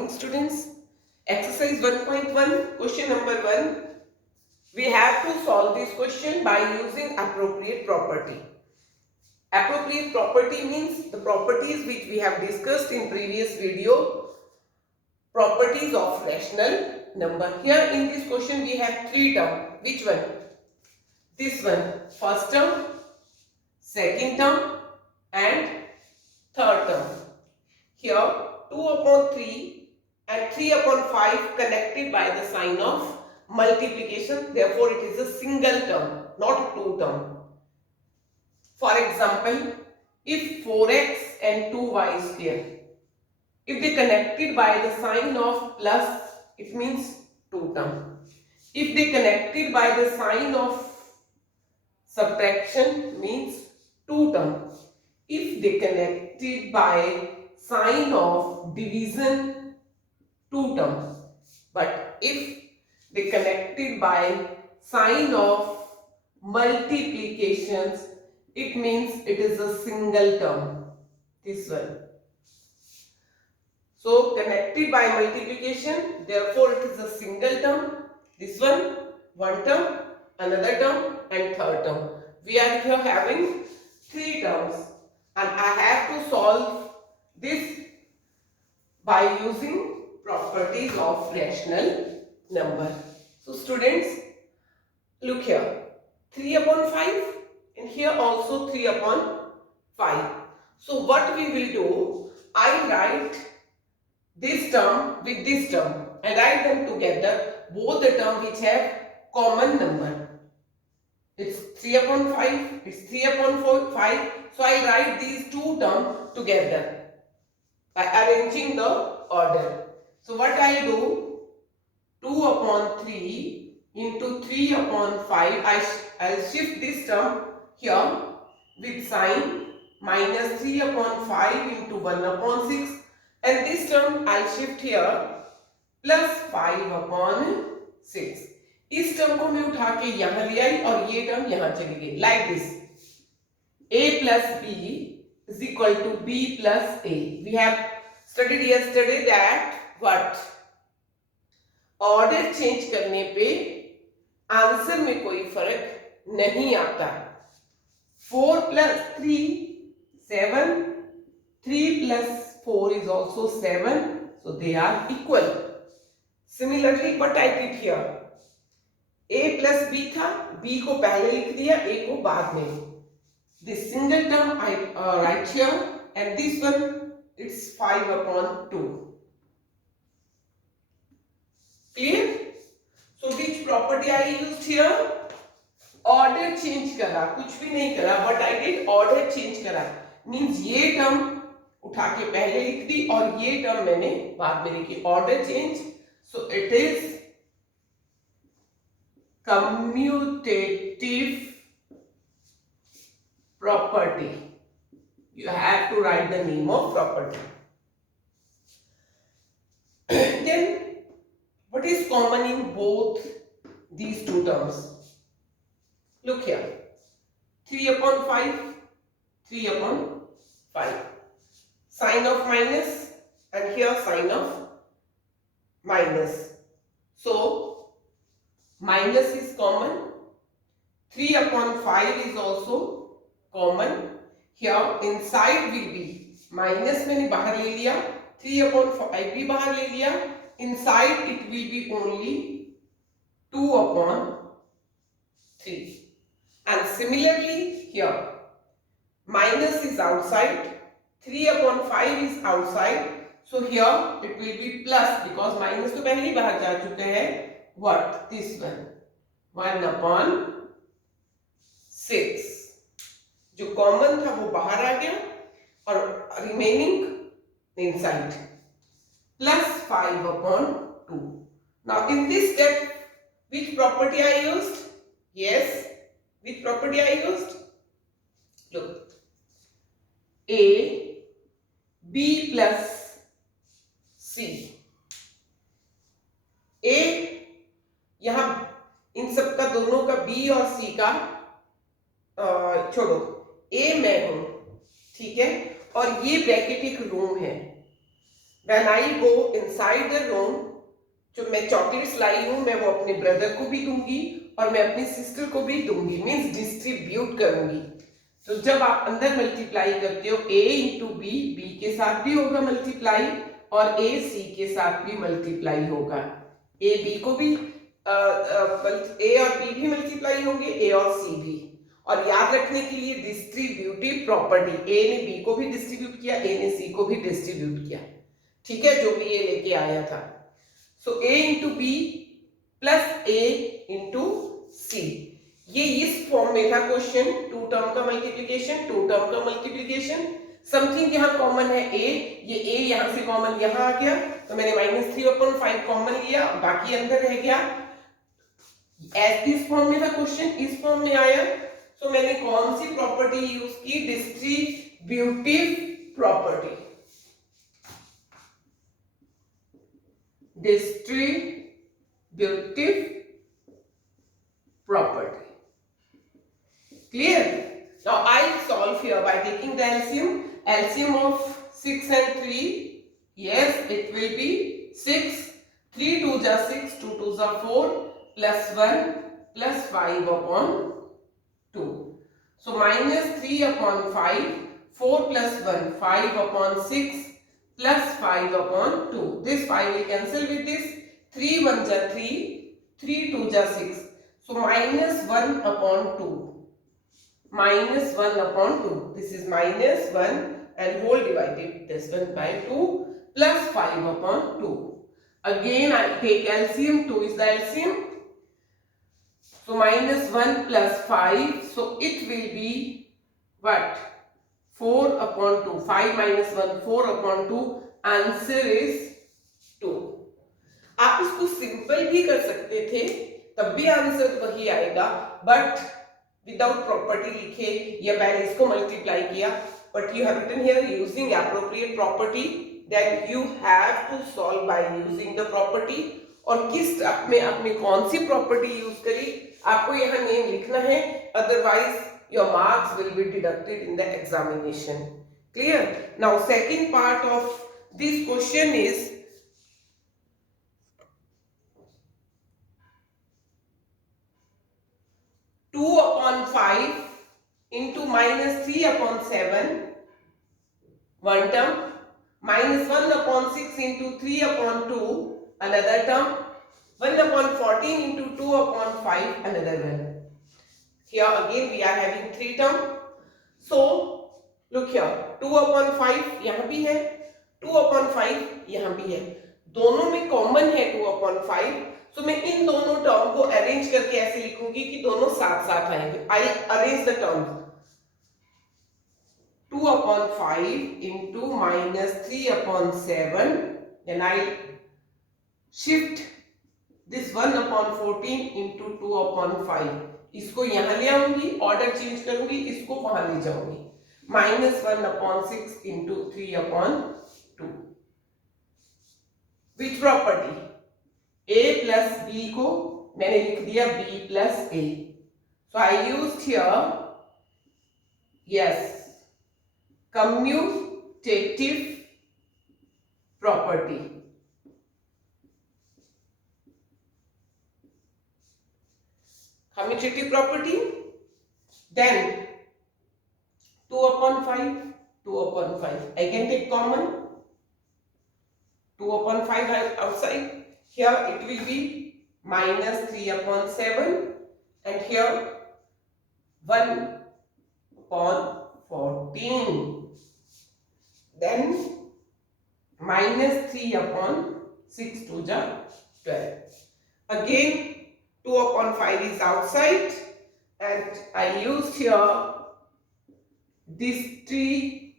morning, students. Exercise 1.1, question number 1. We have to solve this question by using appropriate property. Appropriate property means the properties which we have discussed in previous video. Properties of rational number. Here in this question we have three terms. Which one? This one. First term, second term and third term. Here 2 upon 3 and 3 upon 5 connected by the sign of multiplication. Therefore, it is a single term, not a two term. For example, if 4x and 2y square, if they connected by the sign of plus, it means two term. If they connected by the sign of subtraction, means two term. If they connected by sign of division, two terms. But if they connected by sign of multiplications, it means it is a single term. This one. So connected by multiplication, therefore it is a single term. This one term, another term and third term. We are here having three terms and I have to solve this by using properties of rational number. So students, look here, 3 upon 5 and here also 3 upon 5. So what we will do, I write this term with this term and write them together, both the terms which have common number. It's 3 upon 5, it's 3 upon 5. So I write these two terms together by arranging the order. So what I do, 2 upon 3 into 3 upon 5, I'll shift this term here with sign minus 3 upon 5 into 1 upon 6 and this term I'll shift here plus 5 upon 6. इस term को मैं उठा के यहाँ ले आई और ये term यहाँ चली गई. Like this, a plus b is equal to b plus a. We have studied yesterday that what? Order change करने पे आंसर में कोई फर्क नहीं आता. 4 plus 3, 7. 3 plus 4 is also 7. So they are equal. Similarly, what I did here? A plus b था, b को पहले लिख दिया, a को बाद में. This single term I write here and this one it's 5 upon 2. Clear? So which property I used here? Order change करा, कुछ भी नहीं करा, but I did order change करा. Means ये term उठा के पहले लिख दी और ये term मैंने बाद में लिखी. Order change. So it is commutative property. You have to write the name of property. Then what is common in both these two terms? Look here, 3 upon 5, 3 upon 5. Sign of minus and here sign of minus. So minus is common. 3 upon 5 is also common. Here inside will be minus मैंने बाहर ले लिया, 3 upon 5 भी बाहर ले लिया. Inside it will be only 2 upon 3. And similarly here minus is outside, 3 upon 5 is outside. So here it will be plus because minus तो पहले ही बाहर जा चुके हैं. What? This one. 1 upon 6. जो कॉमन था वो बाहर आ गया और remaining inside. Plus 5 upon 2. Now in this step, which property I used? Yes. Which property I used? Look. A, B plus C. A यहाँ इन सब का दोनों का B और C का छोड़ो, A मैं हूं, ठीक है, और ये ब्रैकेट एक रूम है. When I go inside the room, जो मैं चॉकलेट्स लाई हूं मैं वो अपने ब्रदर को भी दूंगी और मैं अपनी सिस्टर को भी दूंगी, मीन्स डिस्ट्रीब्यूट करूंगी। तो जब आप अंदर मल्टीप्लाई करते हो a इंटू बी, बी के साथ भी होगा मल्टीप्लाई और a सी के साथ भी मल्टीप्लाई होगा। a b को भी a और b भी मल्टीप्लाई होंगे, a और c भी। और याद रखने के लिए डिस्ट्रीब्यूटिव प्रॉपर्टी, a ने b को भी डिस्ट्रीब्यूट किया, a ने c को भी डिस्ट्रीब्यूट किया, ठीक है, जो भी ये लेके आया था। So a into B plus a into C, ये इस फॉर्म में था क्वेश्चन, टू टर्म का मल्टीप्लीकेशन, टू टर्म का मल्टीप्लीकेशन। समथिंग यहाँ कॉमन है a, ये a यहाँ से कॉमन यहाँ आ गया तो मैंने -3/5 कॉमन लिया, बाकी अंदर रह गया। इस फॉर्म में था क्वेश्चन, इस फॉर्म में आया तो मैंने कौन सी प्रॉपर्टी यूज की, distributive property, distributive property. Clear? Now I'll solve here by taking the LCM. LCM of 6 and 3. Yes, it will be 6. 3 2 ja 6, 2 2 ja 4, plus 1 plus 5 upon 2. So minus 3 upon 5, 4 plus 1, 5 upon 6 plus 5 upon 2. This 5 will cancel with this. 3 1 ja 3, 3 2 ja 6. So minus 1 upon 2, minus 1 upon 2, this is minus 1 and whole divided this one by 2 plus 5 upon 2. Again I take LCM, 2 is the LCM. So minus 1 plus 5, so it will be what? 4 upon 2, 5 minus 1, 4 upon 2, answer is 2. आप इसको simple भी कर सकते थे तब भी answer वही आएगा, बट विदाउट प्रॉपर्टी लिखे या पहले इसको मल्टीप्लाई किया, but you have written here using appropriate property, then you have to solve by using the property. और किस स्टेप में आपने कौन सी प्रॉपर्टी यूज करी आपको यहाँ नेम लिखना है, otherwise your marks will be deducted in the examination. Clear? Now second part of this question is 2 upon 5 into minus 3 upon 7, one term, minus 1 upon 6 into 3 upon 2, another term, 1 upon 14 into 2 upon 5, another one. Here again we are having 3 term. So look here, 2 upon 5 यहाँ भी है, 2 upon 5 यहाँ भी है, दोनों में common है 2 upon 5। तो मैं इन दोनों टर्म को अरेंज करके ऐसे लिखूंगी कि दोनों साथ साथ आएंगे। आई arrange the term, 2 upon 5 into minus 3 upon 7, and I shift this 1 upon 14 into 2 upon 5, इसको यहां ले आऊंगी, ऑर्डर चेंज करूंगी, इसको वहां ले जाऊंगी, minus 1 upon 6 into 3 upon 2। Which property? a plus b को मैंने लिख दिया b plus a, so I used here, yes, commutative property। Commutative property, then 2 upon 5, 2 upon 5, I can take common, 2 upon 5 outside, here it will be minus 3 upon 7, and here 1 upon 14, then minus 3 upon 6 to the 12. Again 2 upon 5 is outside, and I used here distributive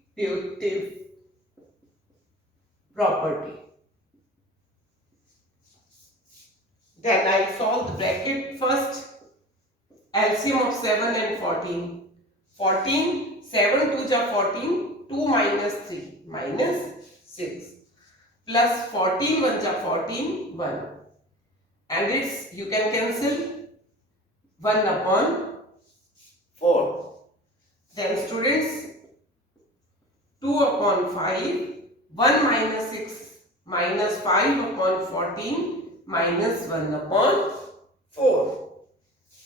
property. Then I solve the bracket first. LCM of 7 and 14. 14, 7 to the 14, 2 minus 3, minus 6. Plus 14, 1 ja 14, 1. And it's, you can cancel 1 upon 4. students, 2 upon 5, 1 minus 6 minus 5 upon 14 minus 1 upon 4.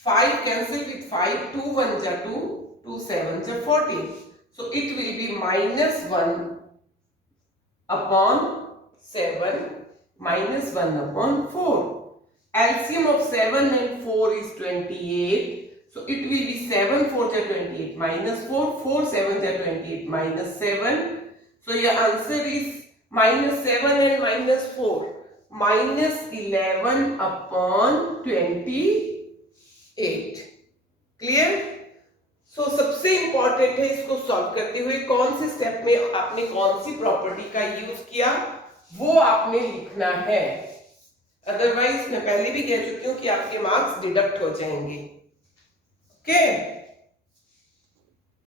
5 cancel with 5, 2 1 ja 2, 2 7 ja 14. So it will be minus 1 upon 7 minus 1 upon 4. LCM of 7 and 4 is 28. So it will be 7 4 ja 28 minus 4, 4 7 ja 28 minus 7. So your answer is minus 7 and minus 4. Minus 11 upon 28. Clear? सो सबसे important है इसको solve करते हुए कौन से step में आपने कौन सी प्रॉपर्टी का यूज किया वो आपने लिखना है, अदरवाइज मैं पहले भी कह चुकी हूं कि आपके मार्क्स डिडक्ट हो जाएंगे। ओके